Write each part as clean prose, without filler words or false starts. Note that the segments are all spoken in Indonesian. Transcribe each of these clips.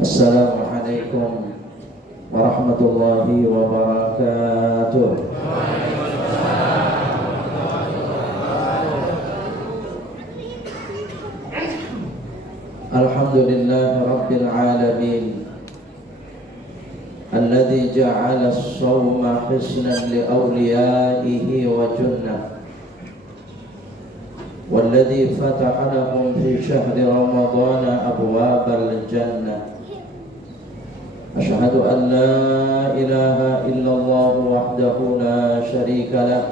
Assalamualaikum warahmatullahi wabarakatuh. Alhamdulillah rabbil alamin alladzi ja'ala as-sawma hisnan li awliyaihi wa junnah والذي فتح لهم في شهر رمضان أبواب الجنة أشهد أن لا إله إلا الله وحده لا شريك له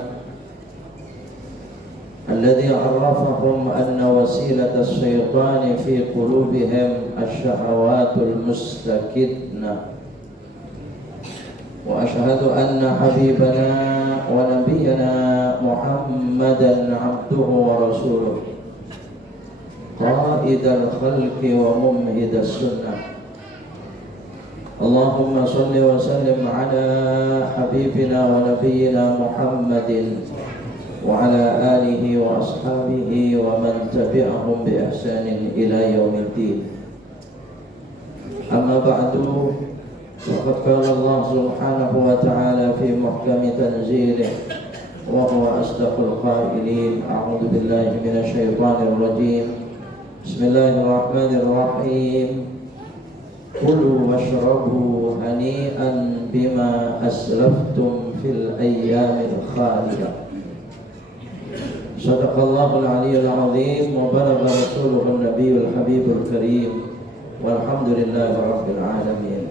الذي عرفهم أن وسيلة الشيطان في قلوبهم الشهوات المستكنة وأشهد أن حبيبنا ونبينا محمدا عبده ورسوله قائد الخلق وممهد السنة اللهم صل وسلم على حبيبنا ونبينا محمد وعلى آله وأصحابه ومن تبعهم بإحسان إلى يوم الدين أما بعد وقد قال الله سبحانه وتعالى في محكم تنزيله وهو أصدق القائلين أعوذ بالله من الشيطان الرجيم بسم الله الرحمن الرحيم كلوا واشربوا هنيئا بما أسلفتم في الأيام الخالية صدق الله العلي العظيم وبلغ رسوله النبي الحبيب الكريم والحمد لله رب العالمين.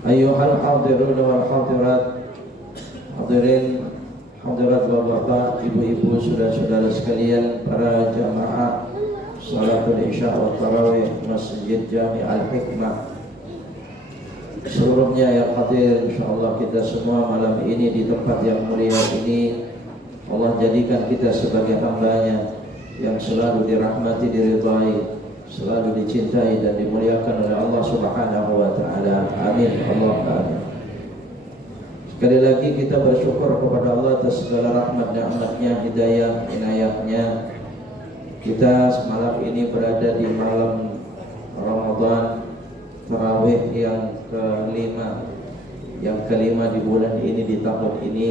Ayyuhal hadirun wal hadirat, hadirin hadirat bapak-bapak, ibu-ibu, saudara-saudara sekalian, para jamaah salatul isya wa tarawih Masjid Jami' Al-Hikmah. Seluruhnya yang hadir, insyaallah kita semua malam ini di tempat yang mulia ini Allah jadikan kita sebagai hamba-Nya yang selalu dirahmati, diridhai, selalu dicintai dan dimuliakan oleh Allah Subhanahu wa taala. Amin. Allahumma amin. Sekali lagi kita bersyukur kepada Allah atas segala rahmat nikmat-Nya, hidayah, inayah-Nya. Kita semalam ini berada di malam Ramadan tarawih yang kelima di bulan ini, di tahun ini.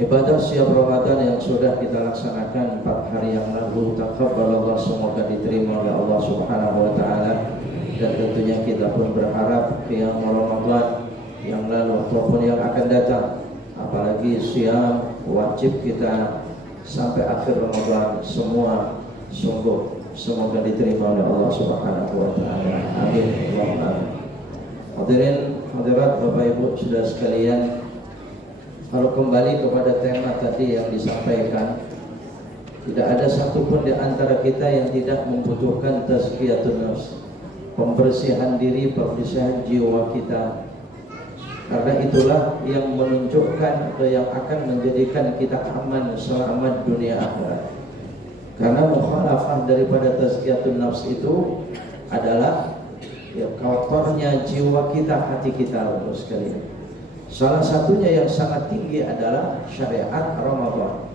Ibadah siap Ramadan yang sudah kita laksanakan 4 hari yang lalu, taqabbalallah, semoga diterima oleh Allah Subhanahu wa taala. Dan tentunya kita pun berharap qiyam Ramadan yang lalu ataupun yang akan datang, apalagi siam wajib kita sampai akhir Ramadan, semua sungguh semoga diterima oleh Allah Subhanahu wa taala. Amin. Allahumma amin. Hadirin hadirat Bapak Ibu saudara sekalian, kalau kembali kepada tema tadi yang disampaikan, tidak ada satupun di antara kita yang tidak membutuhkan tazkiyatun nafs, pembersihan diri, pembersihan jiwa kita. Karena itulah yang menunjukkan atau yang akan menjadikan kita aman selamat dunia akhirat. Karena mukhalafah daripada tazkiyatun nafs itu adalah kotornya jiwa kita, hati kita, Bapak sekalian. Salah satunya yang sangat tinggi adalah syariat Ramadan.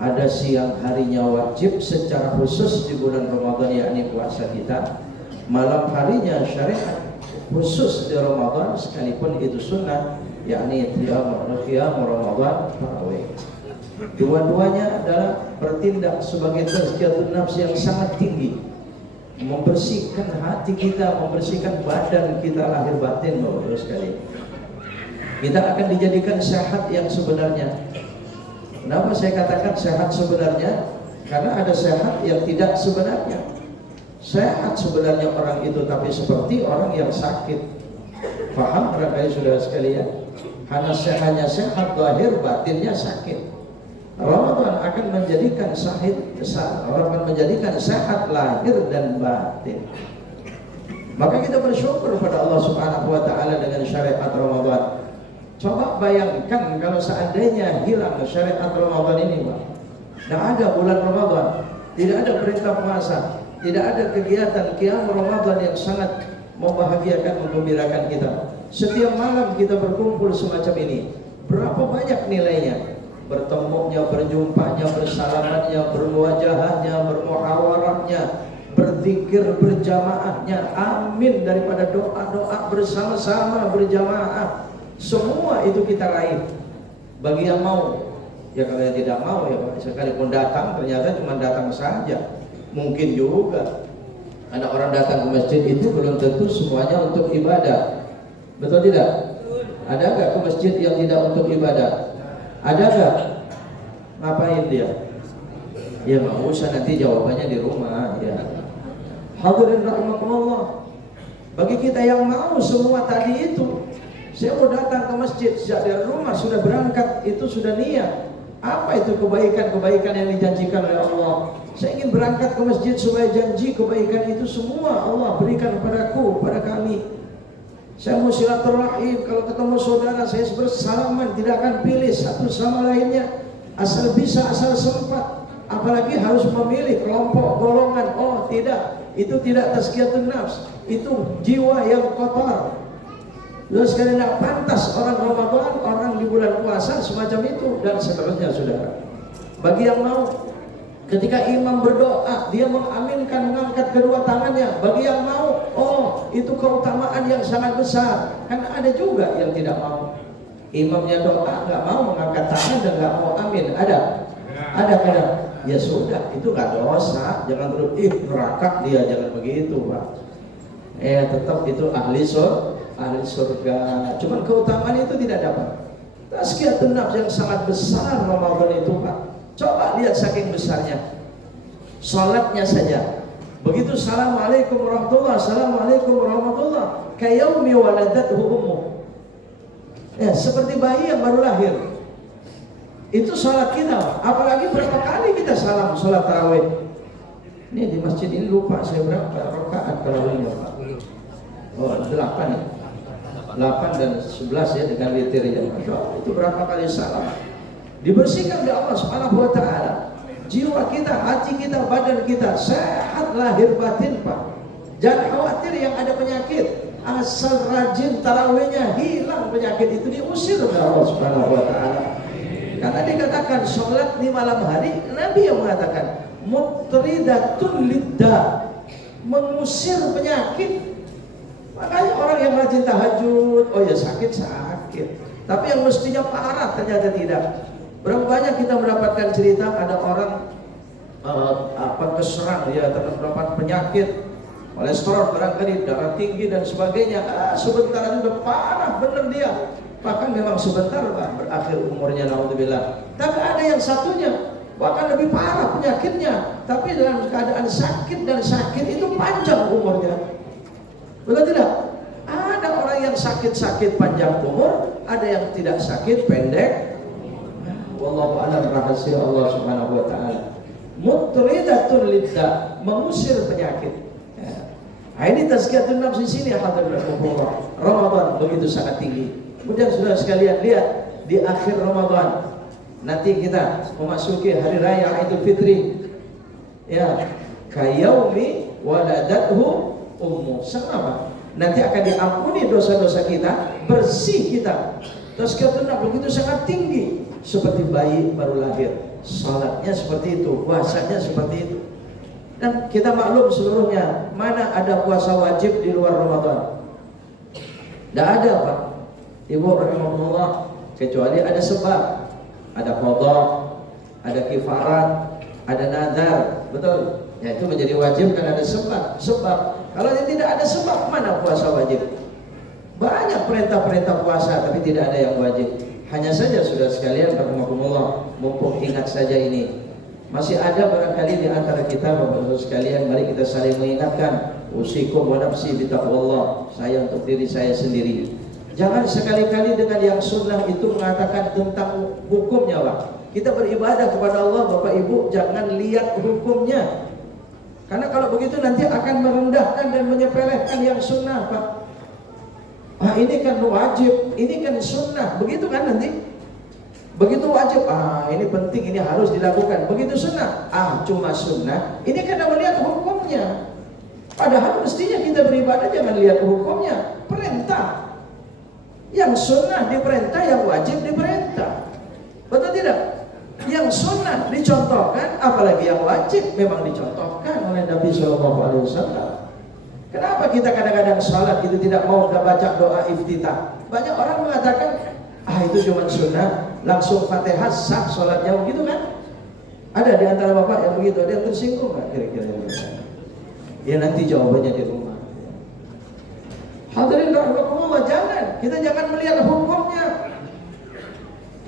Ada siang harinya wajib secara khusus di bulan Ramadan, yakni puasa kita. Malam harinya syariat khusus di Ramadan, sekalipun itu sunnah, yakni qiyam Ramadan tarawih. Dua-duanya adalah bertindak sebagai tazkiyatun nafs yang sangat tinggi, membersihkan hati kita, membersihkan badan kita lahir batin, Bapak sekalian. Kita akan dijadikan sehat yang sebenarnya. Kenapa saya katakan sehat sebenarnya? Karena ada sehat yang tidak sebenarnya. Sehat sebenarnya orang itu, tapi seperti orang yang sakit. Faham barangkali saudara sekalian? Hanya sehat lahir, batinnya sakit. Ramadan akan menjadikan sehat lahir dan batin. Maka kita bersyukur kepada Allah Subhanahu wa taala dengan syariat Ramadan. Coba bayangkan kalau seandainya hilang syariat Ramadan ini, Pak. Tidak ada bulan Ramadan, tidak ada perintah puasa, tidak ada kegiatan qiyam Ramadan yang sangat membahagiakan, menggembirakan kita. Setiap malam kita berkumpul semacam ini. Berapa banyak nilainya? bertemunya, berjumpanya, bersalamannya, bermuajahannya, bermuhawarahnya, berzikir berjamaahnya, amin daripada doa-doa bersama-sama berjamaah. Semua itu kita raih bagi yang mau. Ya kalau yang tidak mau, ya sekalipun datang ternyata cuma datang saja. Mungkin juga ada orang datang ke masjid itu belum tentu semuanya untuk ibadah. Betul tidak? Ada nggak ke masjid yang tidak untuk ibadah? Ada nggak? Ngapain dia? Ya nggak usah, nanti jawabannya di rumah ya. Hadirin rahimakumullah. Bagi kita yang mau semua tadi itu, saya mau datang ke masjid sejak dari rumah sudah berangkat, itu sudah niat. Apa itu kebaikan-kebaikan yang dijanjikan oleh Allah? Saya ingin berangkat ke masjid supaya janji kebaikan itu semua Allah berikan kepadaku, pada kami. Saya mau silaturahim, kalau ketemu saudara saya bersalaman, tidak akan pilih satu sama lainnya, asal bisa, asal sempat. Apalagi harus memilih kelompok, golongan. Oh tidak, itu tidak tazkiyatun nafs, itu jiwa yang kotor. Lalu sekali tidak pantas orang Ramadan, orang di bulan puasa semacam itu, dan seterusnya saudara. Bagi yang mau, ketika imam berdoa, dia mengaminkan, mengangkat kedua tangannya. Bagi yang mau, oh itu keutamaan yang sangat besar. Karena ada juga yang tidak mau. Imamnya doa, nggak mau mengangkat tangan dan nggak mau amin. Ada? Ada kadang. Ya sudah, itu nggak dosa. Jangan terus, neraka dia, jangan begitu Pak. Tetap itu ahli surga. Cuman keutamaan itu tidak dapat. Tazkiyatun nafs yang sangat besar Ramadan itu Pak. Coba lihat saking besarnya. Salatnya saja. Begitu assalamualaikum warahmatullah, assalamualaikum warahmatullah, kayaumi waladathu ummuh. Ya, seperti bayi yang baru lahir. Itu salat kita. Apalagi berapa kali kita salam salat tarawih. Ini di masjid ini lupa saya berapa rakaat tarawihnya Pak. Oh, 8 ya. 8 dan 11 ya dengan witirnya. Itu berapa kali salam. Dibersihkan oleh Allah Subhanahu wa taala. Jiwa kita, hati kita, badan kita sehat lahir batin Pak. Jangan khawatir yang ada penyakit. Asal rajin tarawihnya, hilang penyakit itu, diusir oleh Allah Subhanahu wa taala. Karena dikatakan sholat di malam hari, Nabi yang mengatakan mutridatun lidda, mengusir penyakit. Makanya orang yang rajin tahajud, oh ya sakit, tapi yang mestinya parah ternyata tidak. Berapa banyak kita mendapatkan cerita ada orang keserang, ya terdapat penyakit kolesterol barangkali, darah tinggi dan sebagainya. Sebentar sudah parah bener dia. Bahkan memang sebentar Pak berakhir umurnya, naudzubillah. Tapi ada yang satunya bahkan lebih parah penyakitnya, tapi dalam keadaan sakit, dan sakit itu panjang umurnya. Betul tidak? Ada orang yang sakit panjang umur, ada yang tidak sakit pendek. Wallahu a'lam, rahasia Allah Subhanahu wa taala. Mutridatun lidda, mengusir penyakit. Nah, ini tazkiyatun nafs di sini hadirin Ramadan begitu sangat tinggi. Kemudian saudara sekalian lihat di akhir Ramadan nanti kita memasuki hari raya Idul Fitri. Ya, kayaumi waladathu ummu. Sama nanti akan diampuni dosa-dosa kita, bersih kita. Tazkiyatun nafs begitu sangat tinggi, seperti bayi baru lahir. Salatnya seperti itu, puasanya seperti itu. Dan kita maklum seluruhnya, mana ada puasa wajib di luar Ramadan? Tidak ada Pak Ibu rahimahullah, kecuali ada sebab, ada qadha, ada kifarat, ada nazar, betul? Ya itu menjadi wajib kan ada sebab. Kalau tidak ada sebab, mana puasa wajib? Banyak perintah-perintah puasa, tapi tidak ada yang wajib. Hanya saja sudah sekalian rahimahullah, mumpung ingat saja ini, masih ada barangkali di antara kita Bapak-Ibu sekalian, mari kita saling mengingatkan, usikum wa nafsi bitaqwallah, saya untuk diri saya sendiri. Jangan sekali-kali dengan yang sunnah itu mengatakan tentang hukumnya Pak. Kita beribadah kepada Allah Bapak Ibu, jangan lihat hukumnya. Karena kalau begitu nanti akan merendahkan dan menyepelekan yang sunnah Pak. Ini kan wajib, ini kan sunnah, begitu kan nanti? Begitu wajib, ini penting, ini harus dilakukan. Begitu sunnah, cuma sunnah, ini karena melihat hukumnya. Padahal mestinya kita beribadah jangan lihat hukumnya, perintah. Yang sunnah diperintah, yang wajib diperintah. Betul tidak? Yang sunnah dicontohkan, apalagi yang wajib memang dicontohkan oleh Nabi SAW. Kenapa kita kadang-kadang sholat itu tidak mau baca doa iftitah? Banyak orang mengatakan, itu cuma sunnah, langsung Fatihah sah sholatnya, begitu kan? Ada di antara bapak yang begitu, ada yang tersinggung nggak kira-kira? Ya nanti jawabannya di rumah. Hadirin rahimakumullah, jangan melihat hukumnya.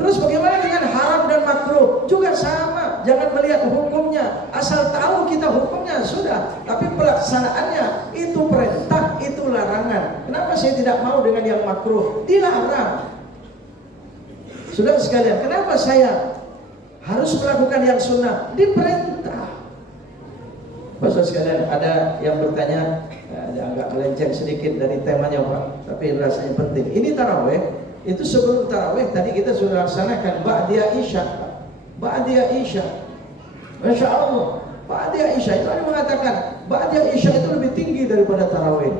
Terus bagaimana dengan haram dan makruh? Juga sama, jangan melihat hukumnya. Asal tahu kita hukumnya sudah, tapi pelaksanaannya itu perintah, itu larangan. Kenapa saya tidak mau dengan yang makruh? Dilarang. Sudah sekalian, kenapa saya harus melakukan yang sunnah? Diperintah. Bapak sekalian, ada yang bertanya, agak melenceng sedikit dari temanya Pak, tapi rasanya penting. Ini tarawih. Itu sebelum tarawih tadi kita sudah laksanakan Ba'diyah Isya. Ba'diyah Isya, Masya Allah, Ba'diyah Isya itu ada mengatakan Ba'diyah Isya itu lebih tinggi daripada tarawih.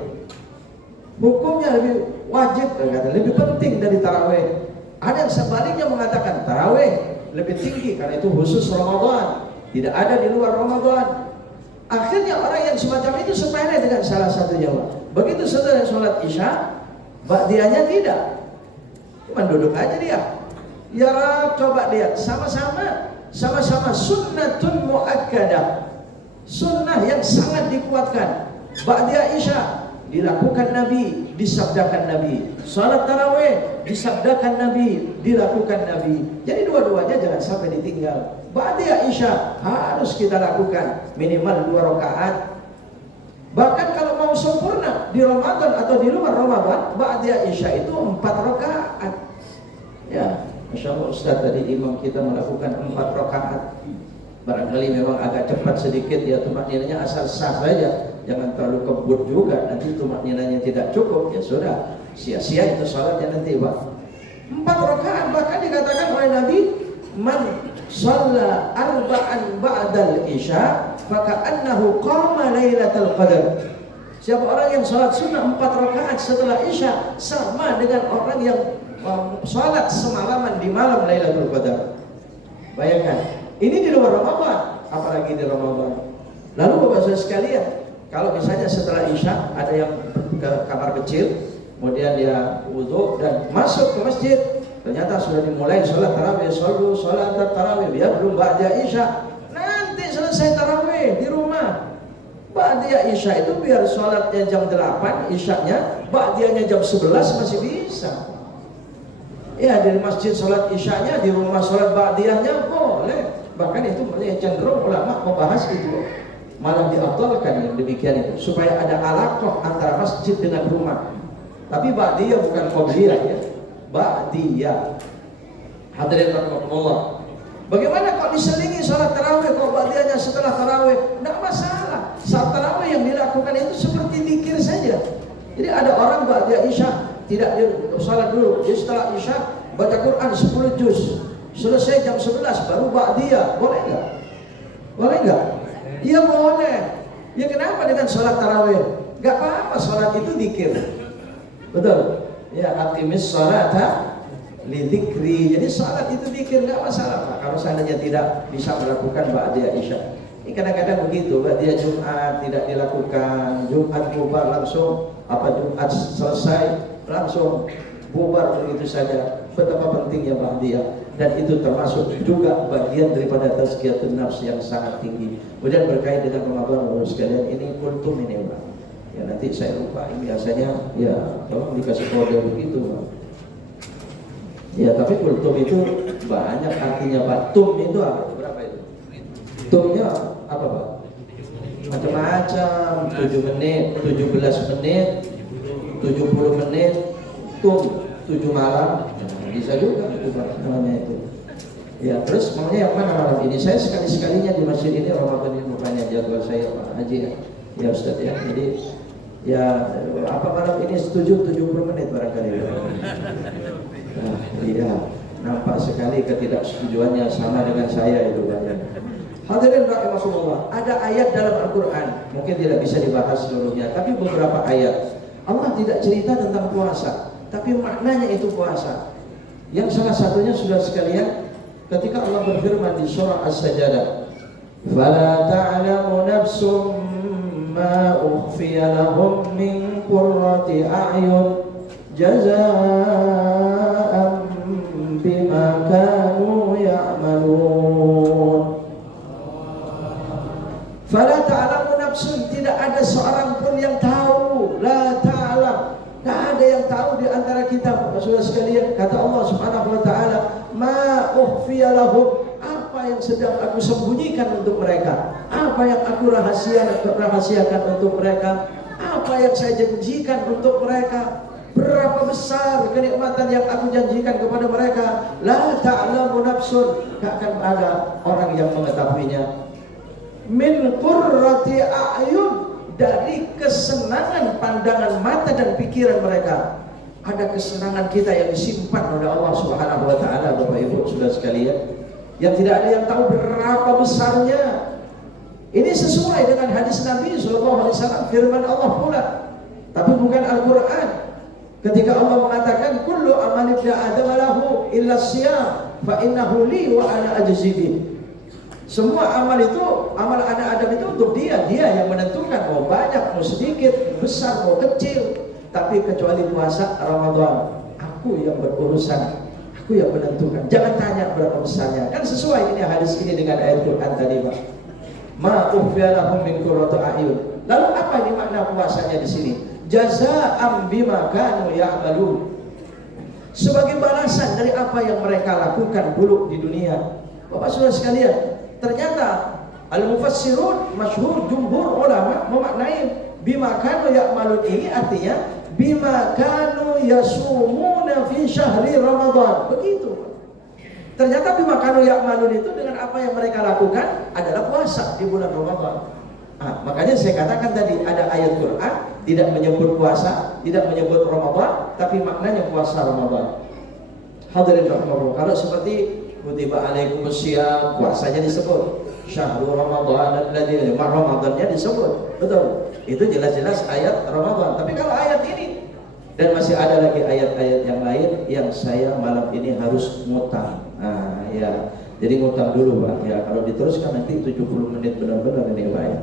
Hukumnya lebih wajib, lebih penting dari tarawih. Ada yang sebaliknya mengatakan tarawih lebih tinggi karena itu khusus Ramadan, tidak ada di luar Ramadan. Akhirnya orang yang semacam itu sepele dengan salah satu jawab. Begitu setelah sholat Isya, Ba'diyahnya tidak, cuma duduk aja dia. Ya Rab, coba lihat, sama-sama sunnatun muakkadah, sunnah yang sangat dikuatkan. Ba'diyah Isya dilakukan Nabi, disabdakan Nabi. Salat tarawih disabdakan Nabi, dilakukan Nabi. Jadi dua-duanya jangan sampai ditinggal. Ba'diyah Isya harus kita lakukan minimal 2 rakaat. Bahkan kalau mau sempurna di Ramadan atau di luar Ramadan, Ba'diyah Isya itu 4 rakaat. Ya, Masya Allah Ustaz, tadi imam kita melakukan 4 rakaat. Barangkali memang agak cepat sedikit ya, tumakninanya asal sah saja, jangan terlalu kebut juga, nanti tumakninanya tidak cukup, ya sudah, sia-sia itu salatnya nanti Pak. 4 rakaat, bahkan dikatakan oleh Nabi, man shalla arba'an ba'dal isya faka'annahu qama lailatul qadar. Siapa orang yang salat sunnah 4 rakaat setelah isya sama dengan orang yang salat semalaman di malam Lailatul Qadar. Bayangkan, ini di luar Ramadan, apalagi di Ramadan. Lalu Bapak Saudara sekalian, kalau misalnya setelah Isya ada yang ke kamar kecil, kemudian dia wudu dan masuk ke masjid, ternyata sudah dimulai sholat tarawih, sholat tarawih, dia belum ba'da Isya. Nanti selesai tarawih di rumah, ba'da Isya itu biar sholatnya jam 8, Isyanya, ba'diyahnya jam 11 masih bisa. Ya, dari masjid sholat Isyanya, di rumah sholat ba'diyahnya boleh. Bahkan itu cenderung ulama membahas itu, malah diaturkan yang demikian itu, supaya ada alaqah antara masjid dengan rumah. Tapi ba'diyah bukan qobliyah ya, ba'diyah. Hadirin rahimakumullah. Bagaimana kok diselingi sholat tarawih, kok ba'diyahnya setelah tarawih? Tidak masalah. Saat tarawih yang dilakukan itu seperti zikir saja. Jadi ada orang ba'diyah Isya tidak dia sholat dulu, dia setelah Isya baca Quran 10 juz, selesai jam 11 baru ba'diyah, boleh nggak? Boleh nggak? Iya boleh. Ya kenapa dengan sholat tarawih? Nggak apa-apa, sholat itu zikir, betul? Ya, aqimis sholata li dzikri. Jadi sholat itu zikir, nggak masalah Pak. Kalau seandainya tidak bisa melakukan ba'diyah Isya. Ini kadang-kadang begitu, ba'diyah Jumat tidak dilakukan, Jumat bubar langsung, Jumat selesai langsung bubar begitu saja. Betapa pentingnya ba'diyah, dan itu termasuk juga bagian daripada tazkiyatun nafs yang sangat tinggi. Kemudian berkait dengan Ramadan, menurut sekalian, ini kultum ini Pak. Ya nanti saya lupa, ini biasanya ya tolong dikasih kode begitu Pak. Ya tapi kultum itu banyak artinya Pak. Tum itu apa? Berapa itu? Tumnya apa Pak? Macam-macam, 7 menit, 17 menit, 70 menit, tum 7 malam, bisa juga itu namanya itu. Ya terus maunya yang mana malam ini? Saya sekali-sekalinya di masjid ini Ramadan ini, bukannya jadwal saya Pak Haji ya, ya Ustaz ya. Jadi ya apa malam ini setuju 70 menit barangkali. Nah, iya, nampak sekali ketidaksetujuannya sama dengan saya itu banyak. Hadirin rahimakumullah, ada ayat dalam Al-Quran, mungkin tidak bisa dibahas seluruhnya, tapi beberapa ayat Allah tidak cerita tentang puasa, tapi maknanya itu puasa. Yang salah satunya sudah sekalian, ketika Allah berfirman di surah As-Sajdah, "Fala ta'lamu nafsum ma ukhfiya lahum min qurrati a'yun jazaa'an bima kanu ya'malun." Fala ta'lamu nafsun, tidak ada seorang pun yang tahu. La ta'lam, tidak ada yang tahu di antara kita, saudara sekalian. Kata Allah Subhanahu wa taala, "Ma ukhfiya lahum," apa yang sedang aku sembunyikan untuk mereka, apa yang aku rahasiakan untuk mereka, apa yang saya janjikan untuk mereka, berapa besar kenikmatan yang aku janjikan kepada mereka. La ta'lamu nafsun, tidak akan ada orang yang mengetahuinya. Min qurrati a'yun, dari kesenangan pandangan mata dan pikiran mereka. Ada kesenangan kita yang disimpan oleh Allah Subhanahu wa taala, Bapak Ibu Saudara sekalian, yang tidak ada yang tahu berapa besarnya. Ini sesuai dengan hadis Nabi sallallahu alaihi wasallam, firman Allah pula, tapi bukan Al-Qur'an. Ketika Allah mengatakan, "Kullu amali ibni Adam lahu illa siyam, fa innahu li wa ana ajzi bih." Semua amal itu, amal anak Adam itu untuk dia yang menentukan mau banyak, mau sedikit, besar, mau kecil. Tapi kecuali puasa Ramadan, aku yang berurusan, aku yang menentukan. Jangan tanya berapa besarnya. Kan sesuai ini hadis ini dengan ayat Quran tadi, Pak. Ma ukhfiya lahum min qurrati a'yun. Lalu apa ini makna puasanya di sini? Jazaa'an bima kanu ya'malun. Sebagai balasan dari apa yang mereka lakukan dulu di dunia. Bapak Saudara sekalian, ternyata al-mufassirun masyhur jumhur ulama memaknai bima kanu ya'malun ini artinya bima kanu yasumuna fi syahri Ramadan. Begitu. Ternyata bima kanu ya'malun itu dengan apa yang mereka lakukan adalah puasa di bulan Ramadan. Makanya saya katakan tadi ada ayat Quran tidak menyebut puasa, tidak menyebut Ramadan, tapi maknanya puasa Ramadan. Hadirin rahimahullah, kalau seperti kutiba alaikumusiyam, puasanya disebut. Syahrul Ramadan alladzi, Ramadannya disebut. Betul. Itu jelas-jelas ayat Ramadan. Tapi kalau ayat ini, dan masih ada lagi ayat-ayat yang lain yang saya malam ini harus ngutang. Ya. Jadi ngutang dulu, Pak. Ya, kalau diteruskan nanti 70 menit benar-benar ini, Pak. Ya.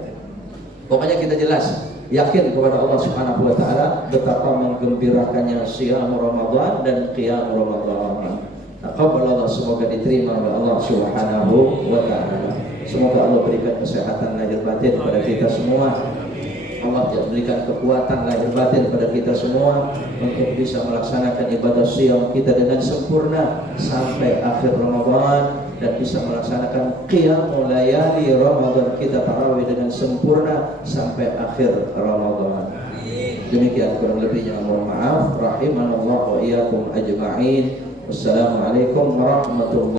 Pokoknya kita jelas yakin kepada Allah Subhanahu wa taala betapa menggembirakannya siyam Ramadan dan qiyam Ramadan. Taqabbalallah, semoga diterima oleh Allah Subhanahu wa taala. Semoga Allah berikan kesehatan lahir batin kepada kita semua. Allah berikan kekuatan lahir batin kepada kita semua untuk bisa melaksanakan ibadah siyam kita dengan sempurna sampai akhir Ramadan, dan bisa melaksanakan qiyamul layali Ramadan kita tarawih dengan sempurna sampai akhir Ramadan. Demikian kurang lebihnya, mohon maaf. Rahimanallah wa iyyakum ajma'in. Wassalamualaikum warahmatullahi